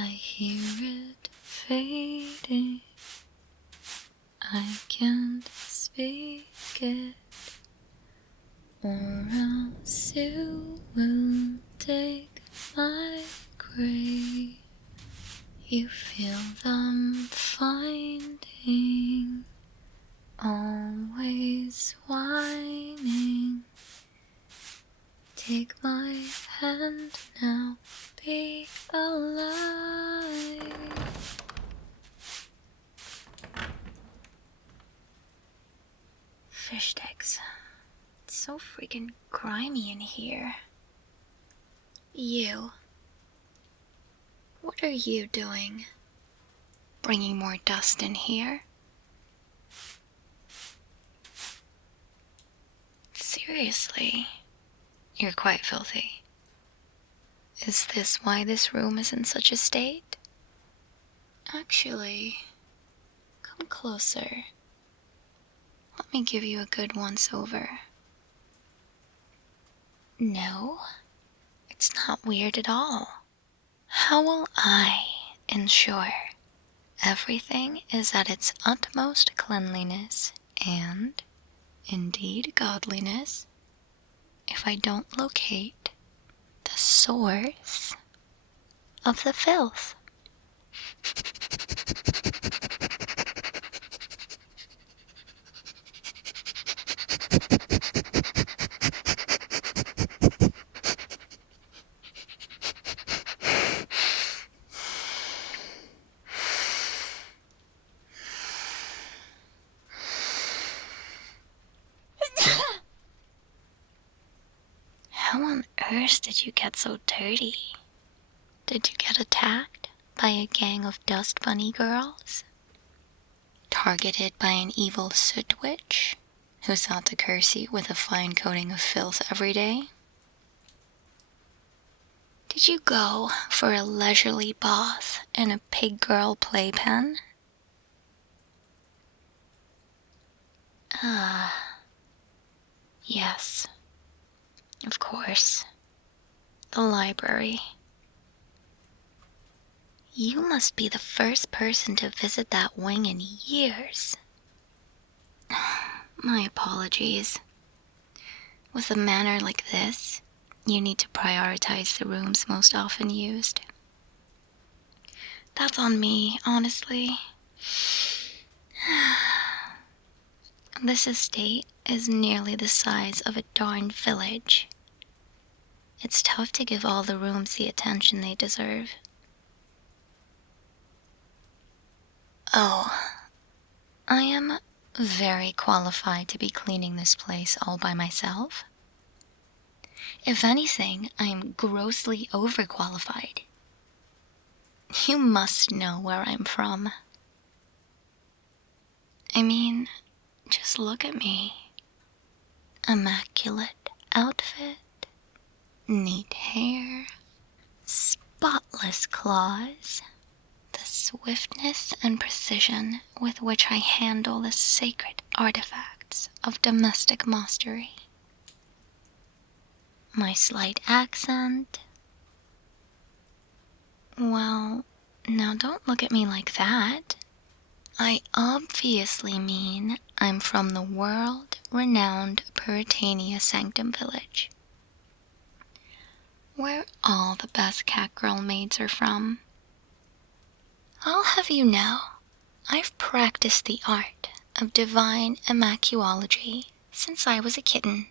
I hear it fading. I can't speak it, or else you will take my grave. You feel them finding, always whining. Take my hand now, be alive. Fish sticks. It's so freaking grimy in here. You. What are you doing? Bringing more dust in here? Seriously, you're quite filthy. Is this why this room is in such a state? Actually, come closer. Let me give you a good once-over. No, it's not weird at all. How will I ensure everything is at its utmost cleanliness and, indeed, godliness if I don't locate the source of the filth? How on earth did you get so dirty? Did you get attacked by a gang of dust bunny girls? Targeted by an evil soot witch who sought to curse you with a fine coating of filth every day? Did you go for a leisurely bath in a pig girl playpen? Yes, of course. The library. You must be the first person to visit that wing in years. My apologies. With a manor like this, you need to prioritize the rooms most often used. That's on me, honestly. This estate is nearly the size of a darn village. It's tough to give all the rooms the attention they deserve. Oh, I am very qualified to be cleaning this place all by myself. If anything, I am grossly overqualified. You must know where I'm from. I mean, just look at me. Immaculate outfit, neat hair, spotless claws, the swiftness and precision with which I handle the sacred artifacts of domestic mastery. My slight accent. Well, now don't look at me like that. I obviously mean I'm from the world-renowned Puritania Sanctum Village, where all the best Catgirl maids are from. I'll have you know, I've practiced the art of divine immaculology since I was a kitten.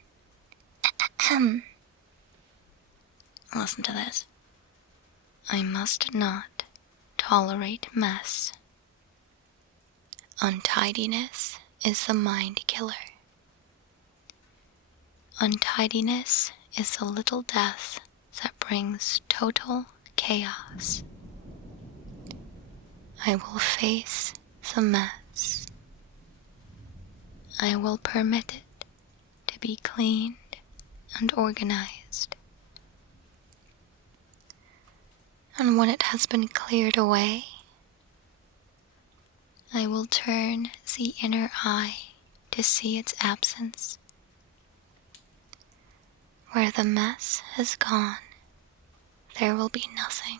Listen to this. I must not tolerate mess. Untidiness is the mind killer. Untidiness is the little death that brings total chaos. I will face the mess. I will permit it to be cleaned and organized. And when it has been cleared away, I will turn the inner eye to see its absence. Where the mess has gone, there will be nothing.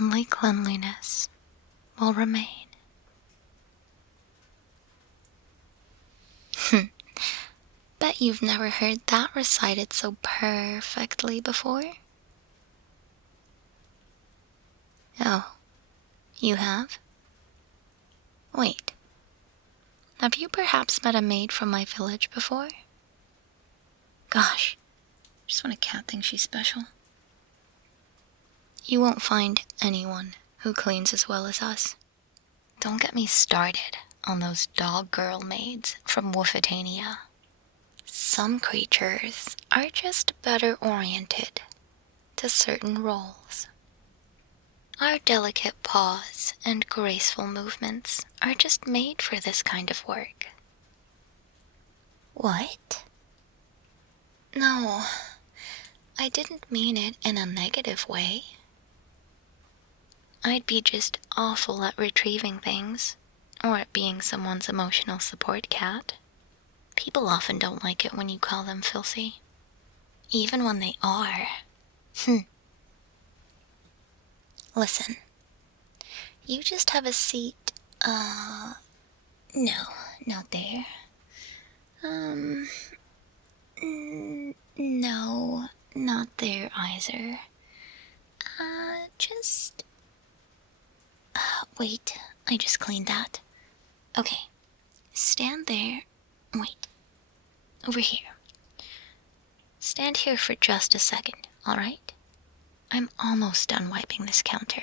only cleanliness will remain. Bet you've never heard that recited so perfectly before. Oh, you have? Wait, have you perhaps met a maid from my village before? Gosh, just when a cat thinks she's special. You won't find anyone who cleans as well as us. Don't get me started on those dog girl maids from Woofitania. Some creatures are just better oriented to certain roles. Our delicate paws and graceful movements are just made for this kind of work. What? No, I didn't mean it in a negative way. I'd be just awful at retrieving things, or at being someone's emotional support cat. People often don't like it when you call them filthy, even when they are. Listen, you just have a seat, no, not there. No, not there either. Just... wait, I just cleaned that. Okay, stand there. Wait, over here. Stand here for just a second, alright? I'm almost done wiping this counter.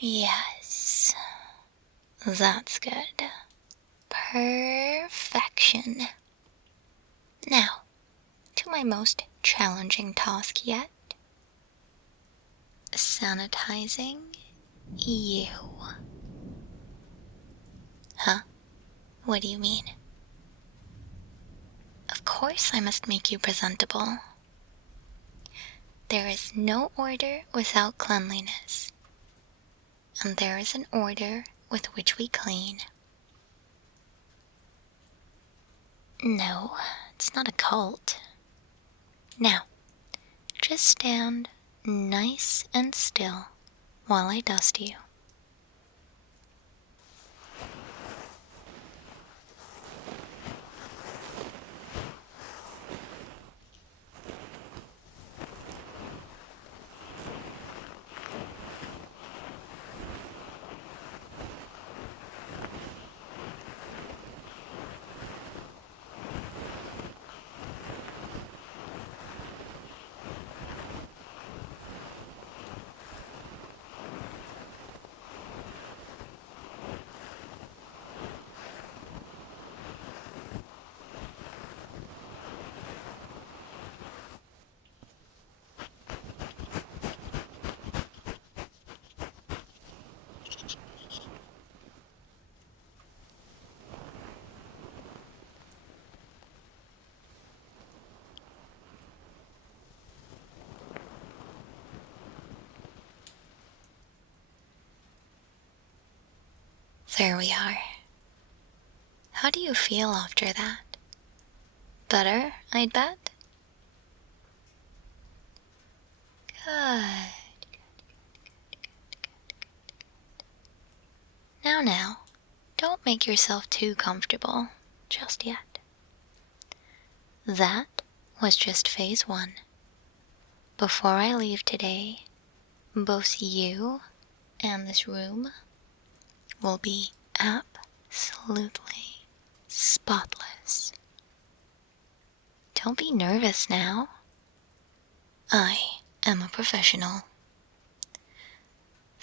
Yes, that's good. Perfection. Now, to my most challenging task yet. Sanitizing you. Huh? What do you mean? Of course I must make you presentable. There is no order without cleanliness. And there is an order with which we clean. No, it's not a cult. Now, just stand nice and still while I dust you. There we are. How do you feel after that? Better, I'd bet? Good. Now, don't make yourself too comfortable just yet. That was just phase 1. Before I leave today, both you and this room will be absolutely spotless. Don't be nervous now. I am a professional.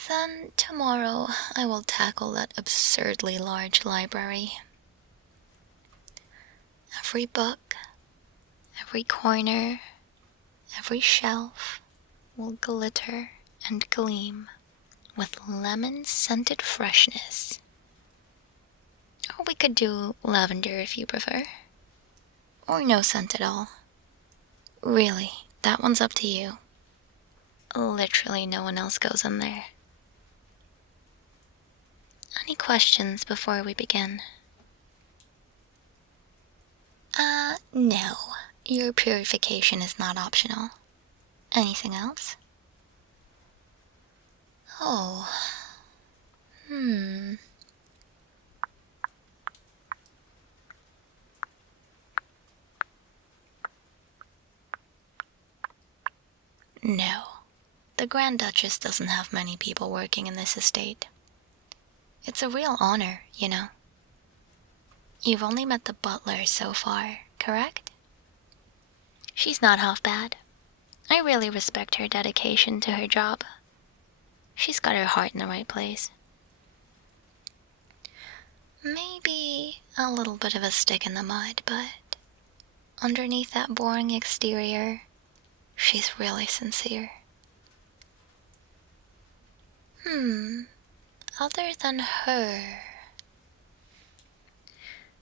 Then tomorrow I will tackle that absurdly large library. Every book, every corner, every shelf will glitter and gleam with lemon-scented freshness. Or we could do lavender if you prefer. Or no scent at all. Really, that one's up to you. Literally no one else goes in there. Any questions before we begin? No. Your purification is not optional. Anything else? Oh. No. The Grand Duchess doesn't have many people working in this estate. It's a real honor, you know. You've only met the butler so far, correct? She's not half bad. I really respect her dedication to her job. She's got her heart in the right place. Maybe a little bit of a stick in the mud, but underneath that boring exterior, she's really sincere. Other than her,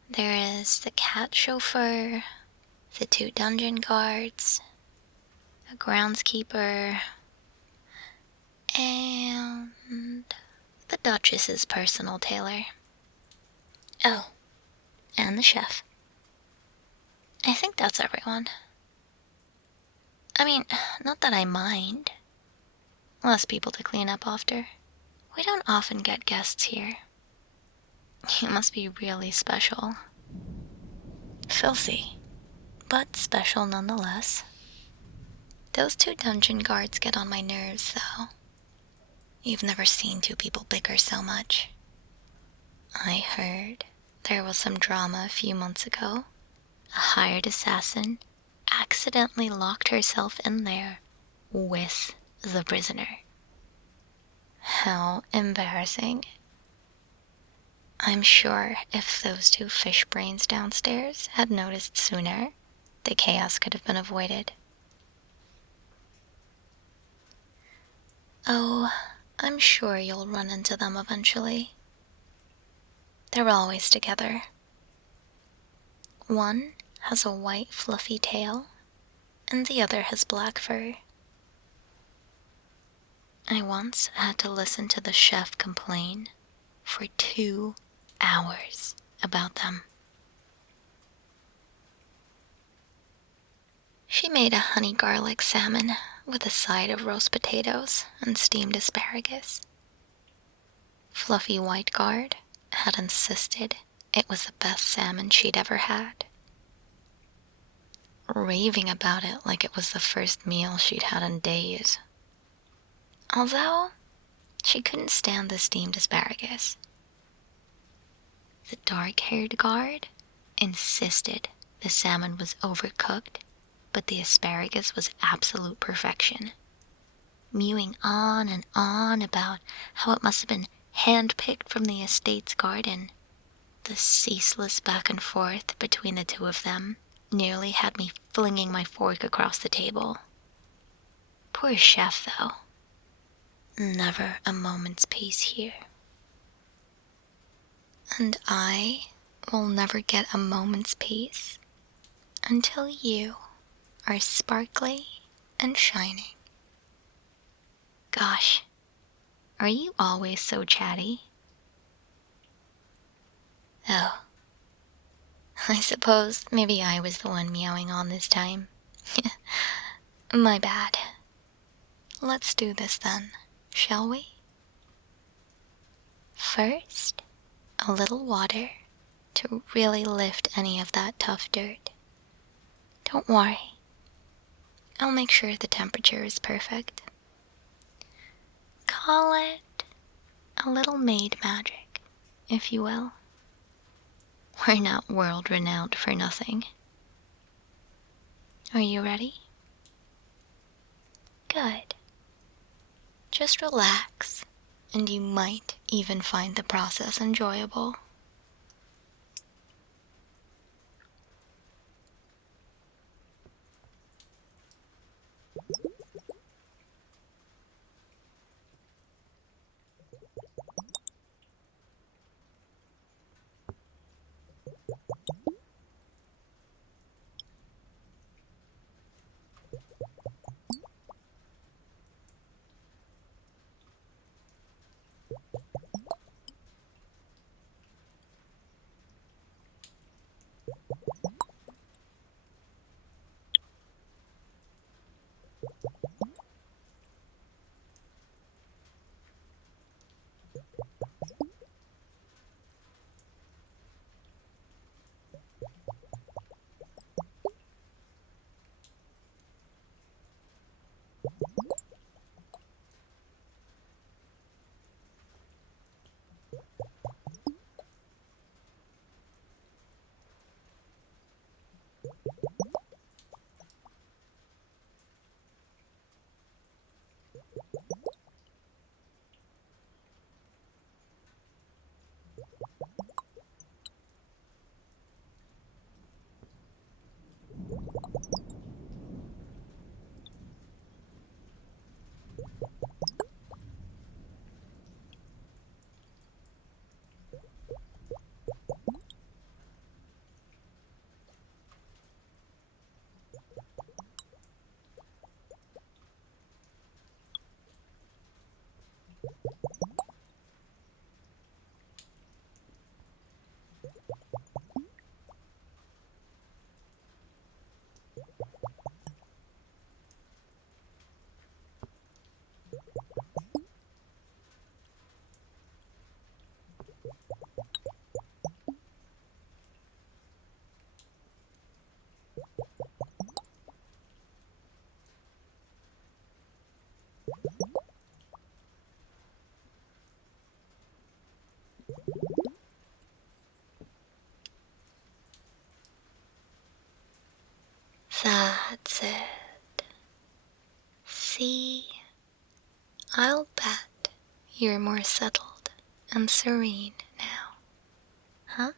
there is the cat chauffeur, the 2 dungeon guards, a groundskeeper, and the Duchess's personal tailor. Oh, and the chef. I think that's everyone. I mean, not that I mind. Less people to clean up after. We don't often get guests here. You must be really special. Filthy, but special nonetheless. Those 2 dungeon guards get on my nerves, though. You've never seen 2 people bicker so much. I heard there was some drama a few months ago. A hired assassin accidentally locked herself in there with the prisoner. How embarrassing. I'm sure if those 2 fish brains downstairs had noticed sooner, the chaos could have been avoided. Oh, I'm sure you'll run into them eventually. They're always together. One has a white fluffy tail, and the other has black fur. I once had to listen to the chef complain for 2 hours about them. She made a honey garlic salmon with a side of roast potatoes and steamed asparagus. Fluffy White Guard had insisted it was the best salmon she'd ever had, raving about it like it was the first meal she'd had in days. Although, she couldn't stand the steamed asparagus. The dark-haired guard insisted the salmon was overcooked, but the asparagus was absolute perfection, mewing on and on about how it must have been hand-picked from the estate's garden. The ceaseless back and forth between the 2 of them nearly had me flinging my fork across the table. Poor chef, though. Never a moment's peace here. And I will never get a moment's peace until you are sparkly and shining. Gosh, are you always so chatty? Oh, I suppose maybe I was the one meowing on this time. My bad. Let's do this then, shall we? First, a little water to really lift any of that tough dirt. Don't worry, I'll make sure the temperature is perfect. Call it a little maid magic, if you will. We're not world-renowned for nothing. Are you ready? Good. Just relax, and you might even find the process enjoyable. That's it. See, I'll bet you're more settled and serene now, huh?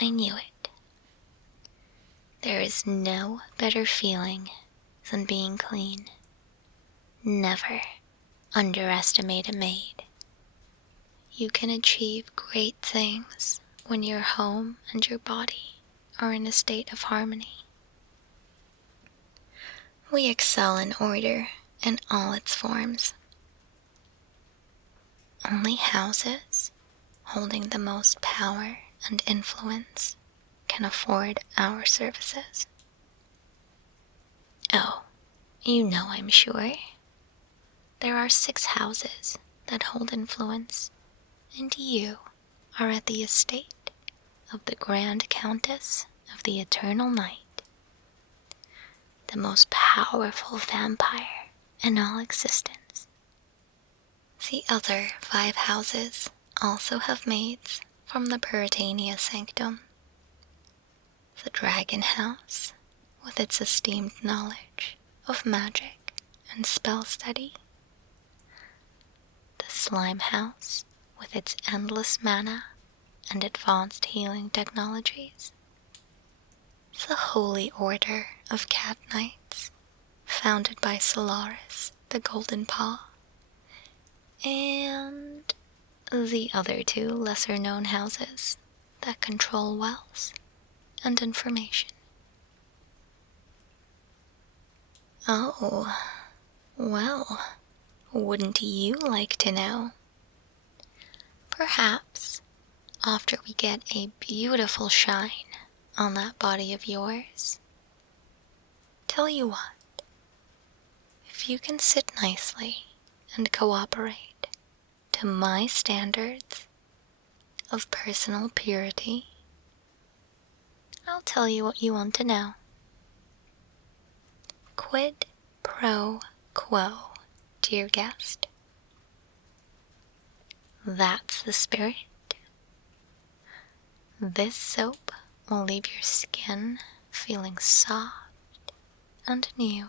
I knew it. There is no better feeling than being clean. Never underestimate a maid. You can achieve great things when your home and your body are in a state of harmony. We excel in order in all its forms. Only houses holding the most power and influence can afford our services. Oh, you know I'm sure. There are 6 houses that hold influence, and you are at the estate of the Grand Countess of the Eternal Night, the most powerful vampire in all existence. The other 5 houses also have maids from the Puritania Sanctum. The Dragon House, with its esteemed knowledge of magic and spell study. The Slime House, with its endless mana and advanced healing technologies. The Holy Order of Cat Knights, founded by Solaris, the Golden Paw. And the other 2 lesser-known houses that control wealth and information. Oh, well, wouldn't you like to know? Perhaps after we get a beautiful shine on that body of yours. Tell you what, if you can sit nicely and cooperate to my standards of personal purity, I'll tell you what you want to know. Quid pro quo, dear guest. That's the spirit. This soap will leave your skin feeling soft and new.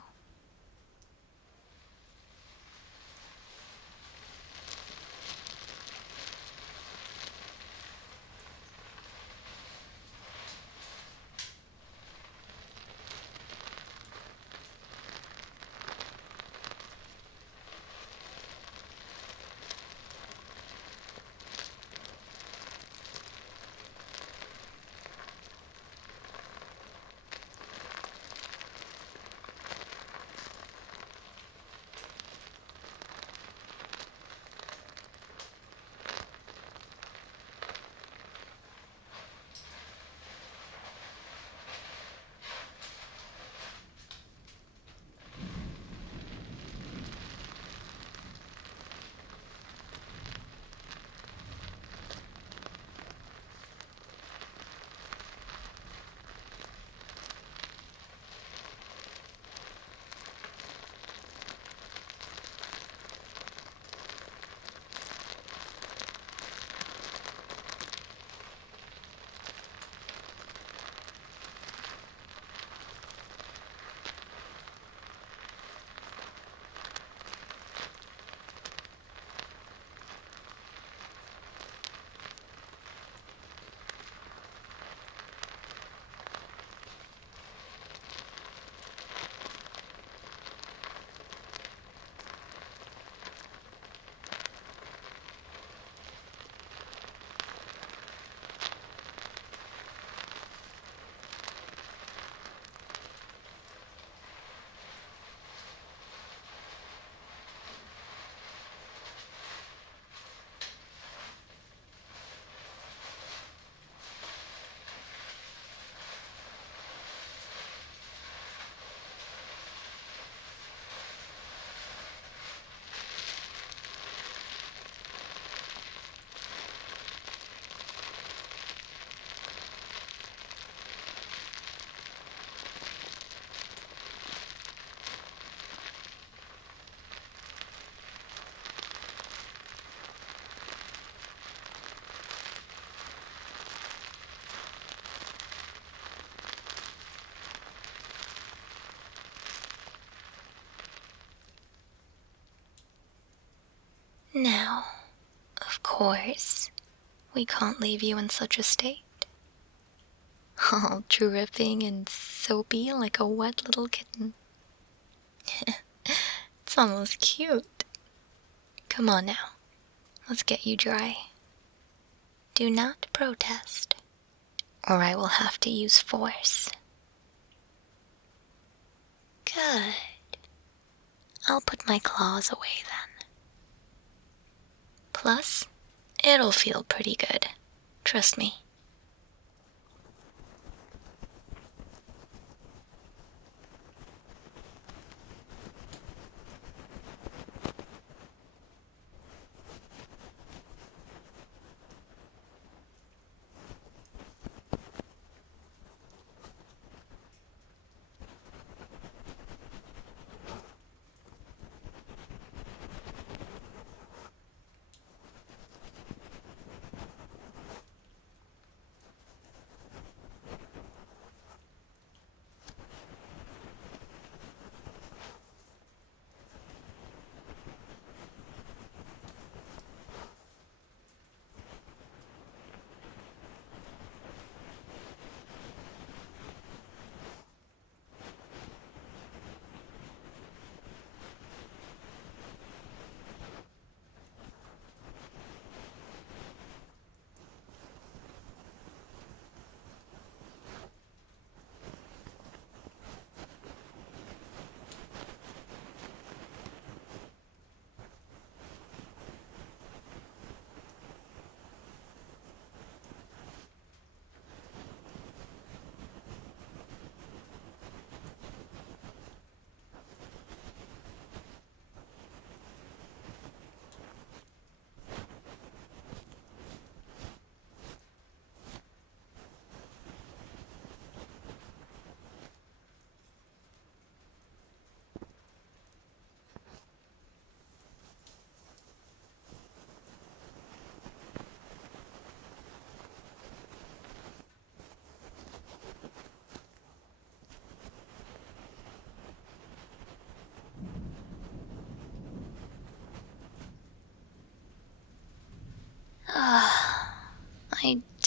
Now, of course, we can't leave you in such a state. All dripping and soapy like a wet little kitten. It's almost cute. Come on now, let's get you dry. Do not protest, or I will have to use force. Good. I'll put my claws away then. Plus, it'll feel pretty good. Trust me.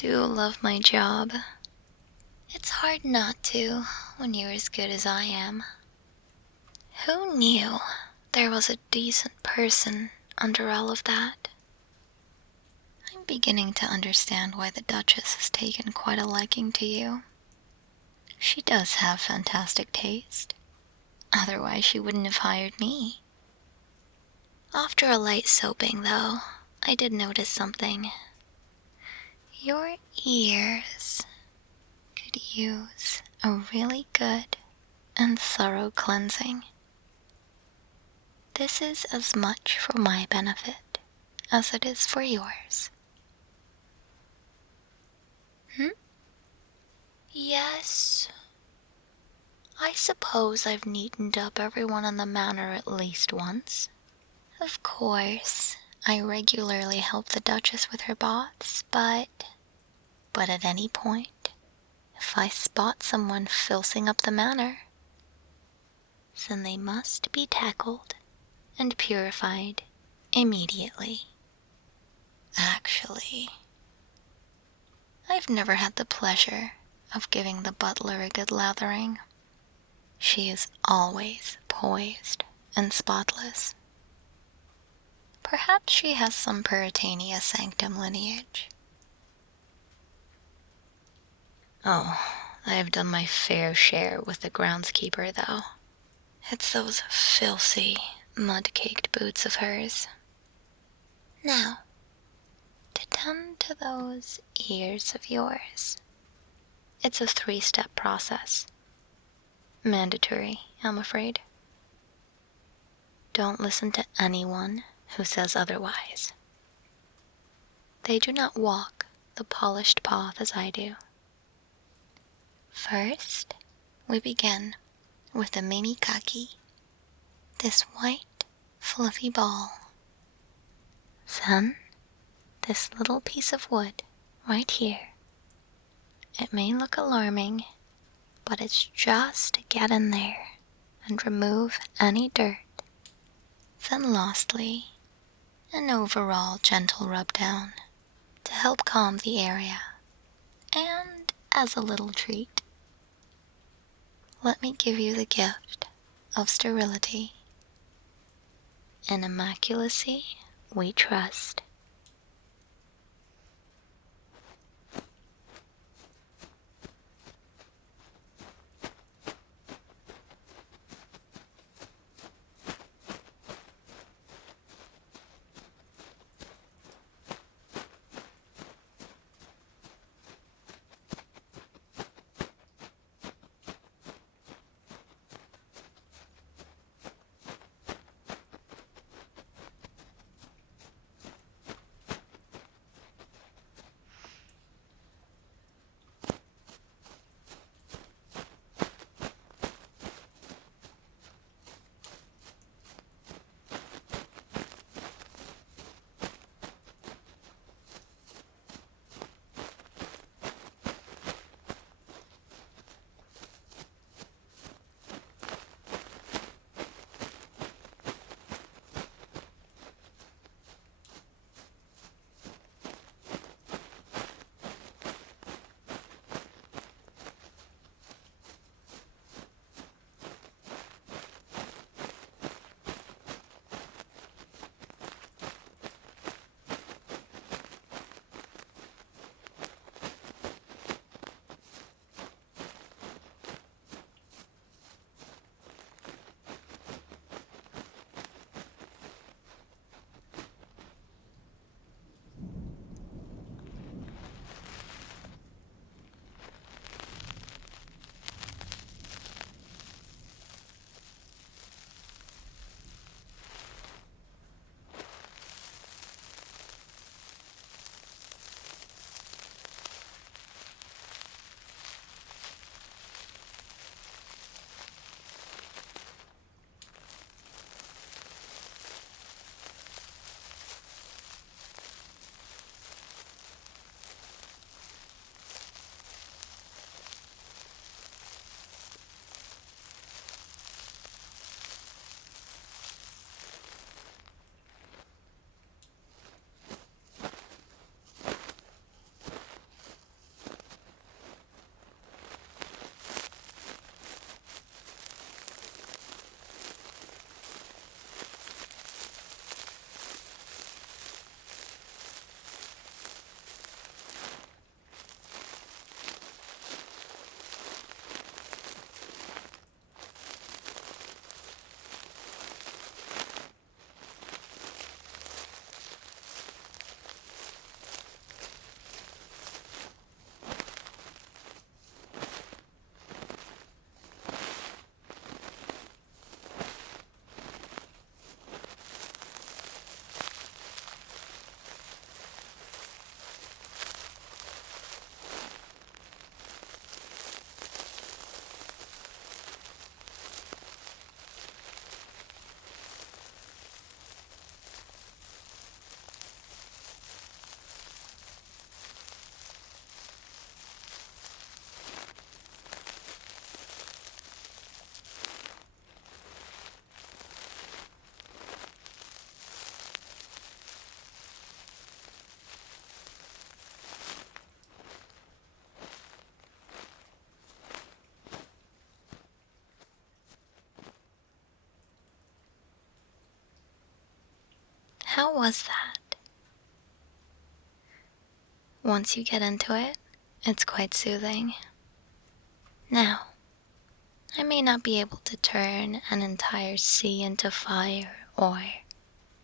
do love my job. It's hard not to when you're as good as I am. Who knew there was a decent person under all of that? I'm beginning to understand why the Duchess has taken quite a liking to you. She does have fantastic taste. Otherwise, she wouldn't have hired me. After a light soaping, though, I did notice something. Your ears could use a really good and thorough cleansing. This is as much for my benefit as it is for yours. Yes. I suppose I've neatened up everyone in the manor at least once. Of course, I regularly help the Duchess with her bots, but at any point, if I spot someone filthing up the manor, then they must be tackled and purified immediately. Actually, I've never had the pleasure of giving the butler a good lathering. She is always poised and spotless. Perhaps she has some Puritania sanctum lineage. Oh, I have done my fair share with the groundskeeper, though. It's those filthy, mud-caked boots of hers. Now, to tend to those ears of yours. It's a 3-step process. Mandatory, I'm afraid. Don't listen to anyone who says otherwise. They do not walk the polished path as I do. First, we begin with the mimikaki, this white, fluffy ball. Then, this little piece of wood right here. It may look alarming, but it's just to get in there and remove any dirt. Then lastly, an overall gentle rub down to help calm the area. And as a little treat, let me give you the gift of sterility. In immaculacy, we trust. How was that? Once you get into it, it's quite soothing. Now, I may not be able to turn an entire sea into fire or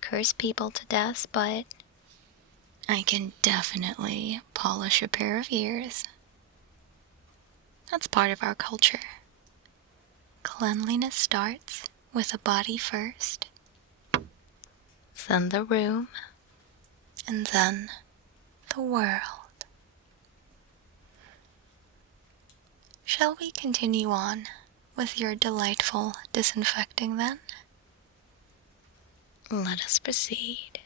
curse people to death, but I can definitely polish a pair of ears. That's part of our culture. Cleanliness starts with the body first, then the room, and then the world. Shall we continue on with your delightful disinfecting then? Let us proceed.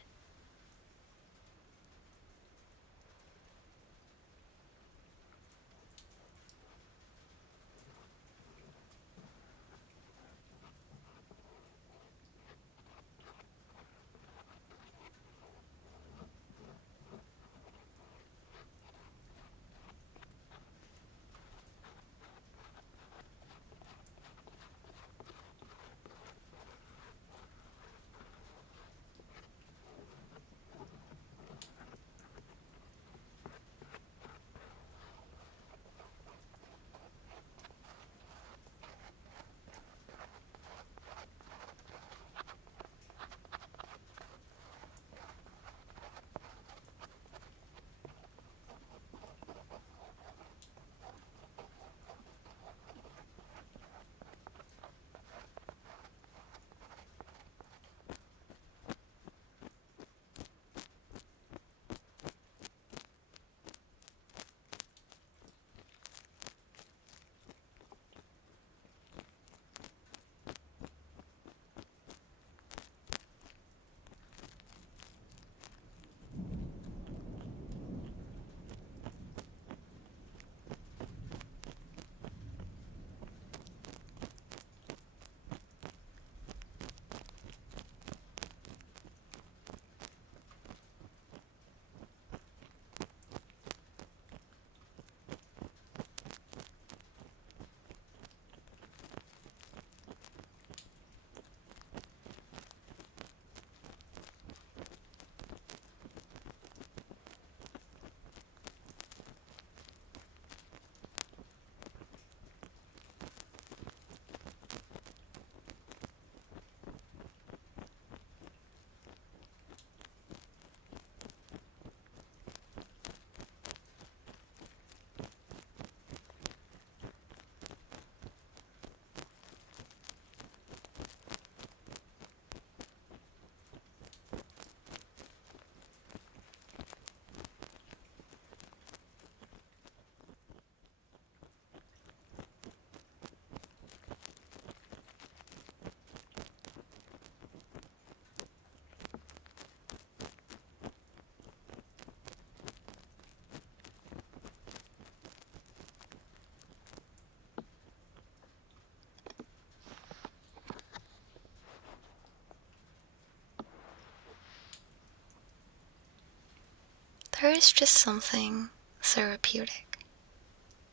There is just something therapeutic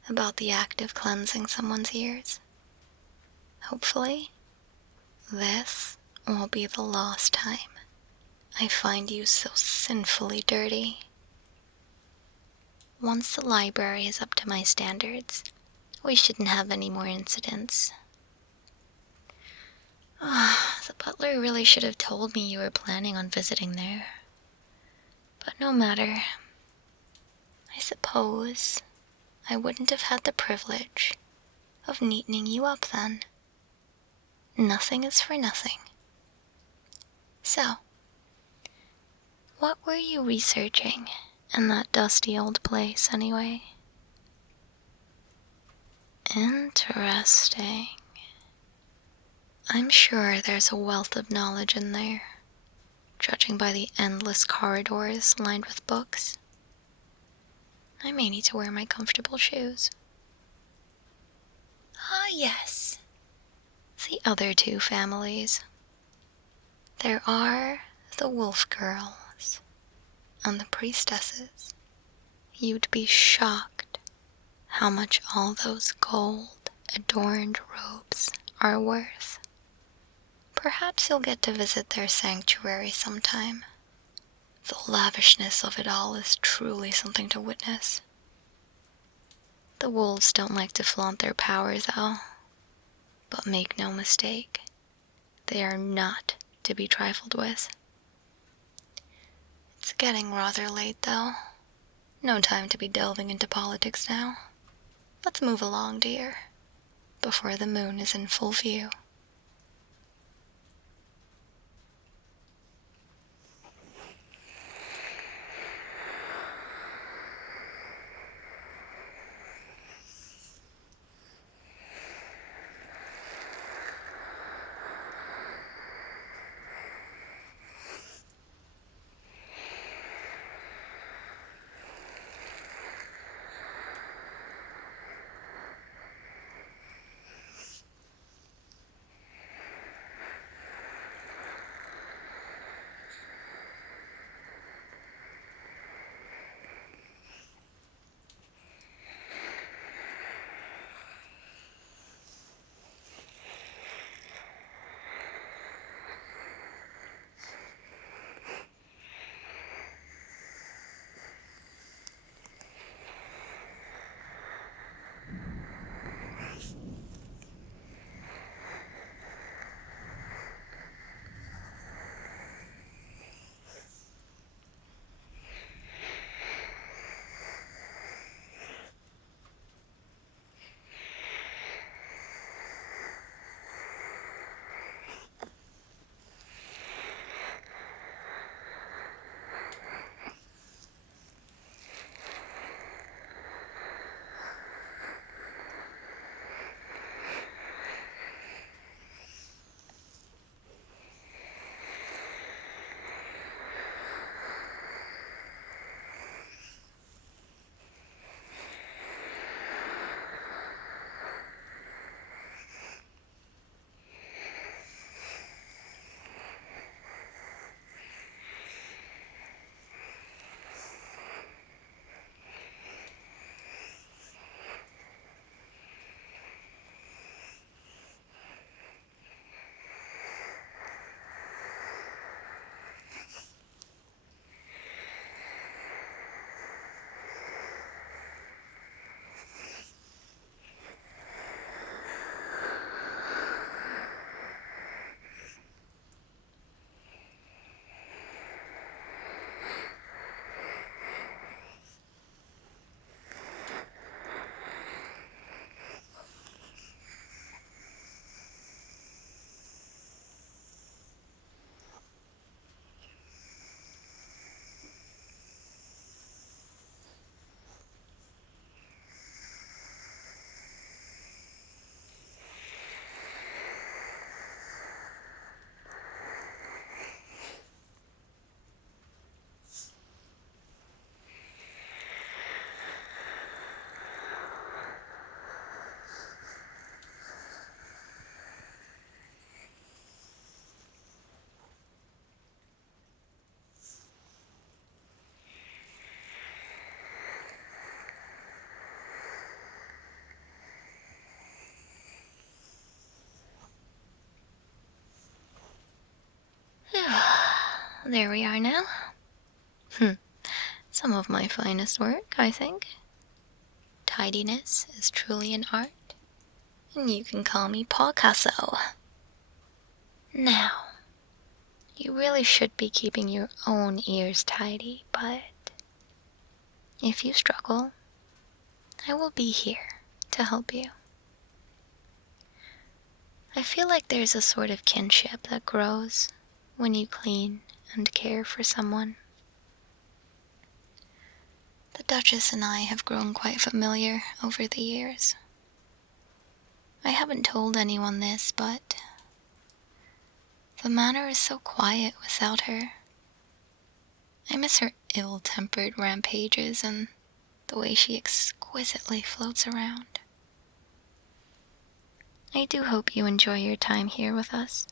about the act of cleansing someone's ears. Hopefully, this will be the last time I find you so sinfully dirty. Once the library is up to my standards, we shouldn't have any more incidents. The butler really should have told me you were planning on visiting there. But no matter. I suppose I wouldn't have had the privilege of neatening you up then. Nothing is for nothing. So, what were you researching in that dusty old place anyway? Interesting. I'm sure there's a wealth of knowledge in there, judging by the endless corridors lined with books. I may need to wear my comfortable shoes. Ah, yes. The other two families. There are the wolf girls and the priestesses. You'd be shocked how much all those gold-adorned robes are worth. Perhaps you'll get to visit their sanctuary sometime. The lavishness of it all is truly something to witness. The wolves don't like to flaunt their power, though. But make no mistake, they are not to be trifled with. It's getting rather late, though. No time to be delving into politics now. Let's move along, dear, before the moon is in full view. There we are now. Some of my finest work, I think. Tidiness is truly an art, and you can call me Picasso. Now, you really should be keeping your own ears tidy, but if you struggle, I will be here to help you. I feel like there's a sort of kinship that grows when you clean and care for someone. The Duchess and I have grown quite familiar over the years. I haven't told anyone this, but the Manor is so quiet without her. I miss her ill-tempered rampages and the way she exquisitely floats around. I do hope you enjoy your time here with us.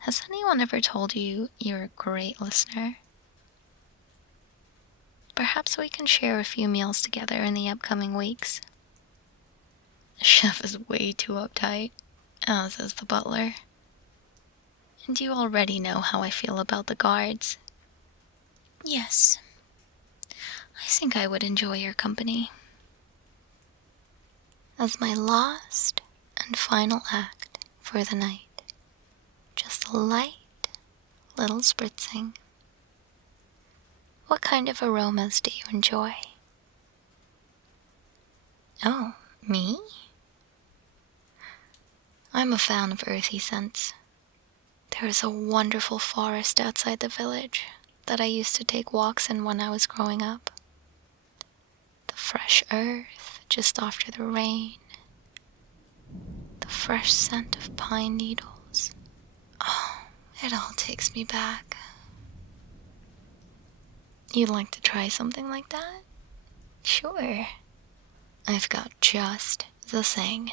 Has anyone ever told you you're a great listener? Perhaps we can share a few meals together in the upcoming weeks. The chef is way too uptight, as is the butler. And you already know how I feel about the guards. Yes, I think I would enjoy your company. As my last and final act for the night, just a light little spritzing. What kind of aromas do you enjoy? Oh, me? I'm a fan of earthy scents. There is a wonderful forest outside the village that I used to take walks in when I was growing up. The fresh earth just after the rain. The fresh scent of pine needles. Oh, it all takes me back. You'd like to try something like that? Sure. I've got just the thing.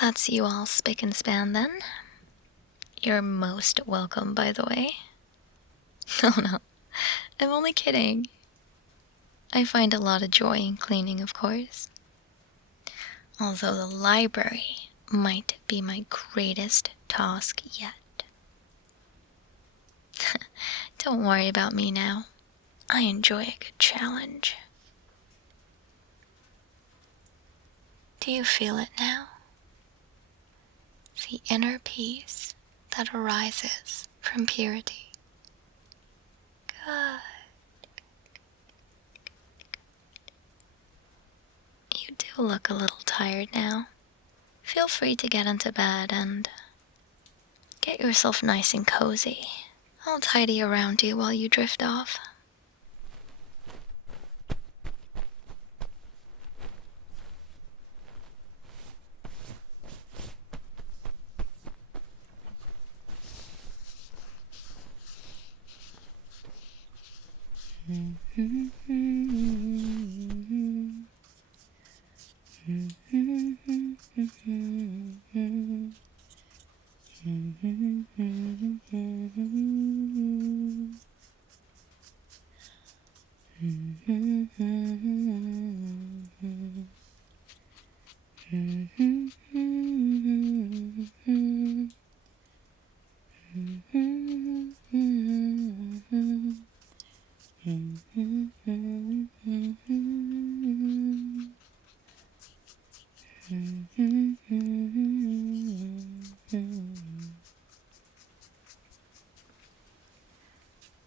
That's you all spick and span then? You're most welcome, by the way. Oh no, I'm only kidding. I find a lot of joy in cleaning, of course. Although the library might be my greatest task yet. Don't worry about me now. I enjoy a good challenge. Do you feel it now? The inner peace that arises from purity. Good. You do look a little tired now. Feel free to get into bed and get yourself nice and cozy. I'll tidy around you while you drift off.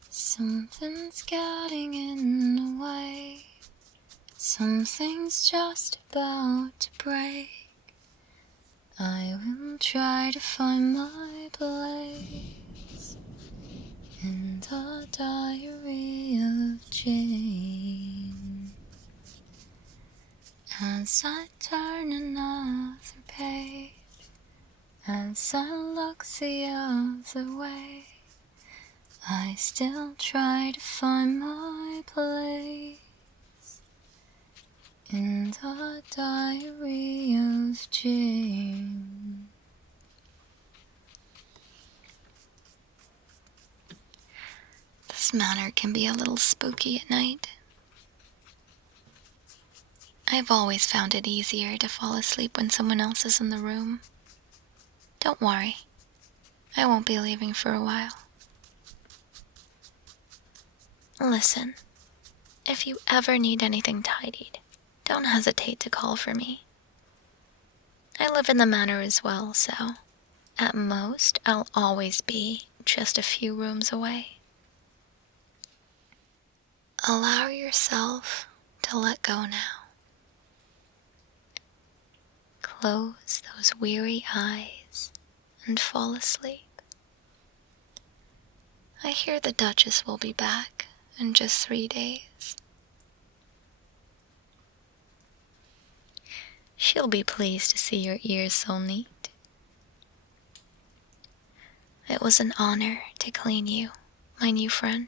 Something's getting in the way. Something's just about to break. I will try to find my place, and the diary of Jane. As I turn another page, as I look the other way, I still try to find my place in the diary of Jane. This manor can be a little spooky at night. I've always found it easier to fall asleep when someone else is in the room. Don't worry, I won't be leaving for a while. Listen, if you ever need anything tidied, don't hesitate to call for me. I live in the manor as well, so at most I'll always be just a few rooms away. Allow yourself to let go now. Close those weary eyes and fall asleep. I hear the Duchess will be back in just 3 days. She'll be pleased to see your ears so neat. It was an honor to clean you, my new friend.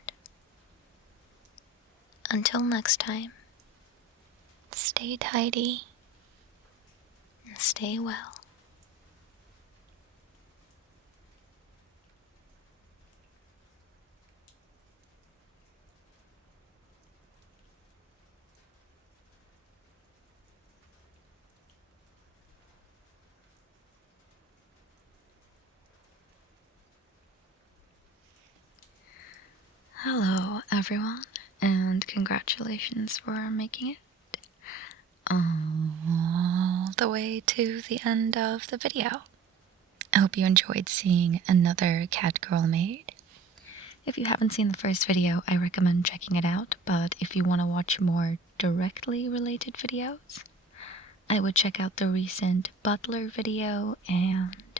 Until next time, stay tidy and stay well. Hello, everyone, and congratulations for making it all the way to the end of the video. I hope you enjoyed seeing another Catgirl maid. If you haven't seen the first video, I recommend checking it out, but if you want to watch more directly related videos, I would check out the recent Butler video and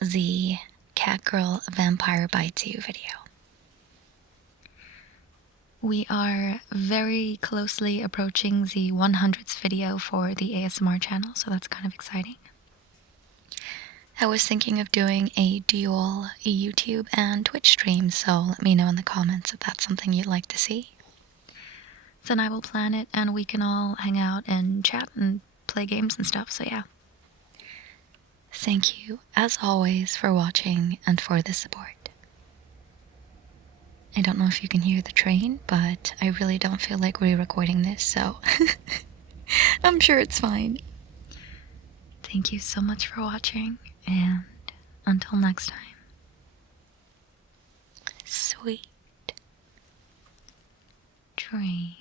the Catgirl Vampire Bites You video. We are very closely approaching the 100th video for the ASMR channel, so that's kind of exciting. I was thinking of doing a dual YouTube and Twitch stream, so let me know in the comments if that's something you'd like to see. Then I will plan it and we can all hang out and chat and play games and stuff, so yeah. Thank you, as always, for watching and for the support. I don't know if you can hear the train, but I really don't feel like re-recording this, so I'm sure it's fine. Thank you so much for watching, and until next time, sweet dreams.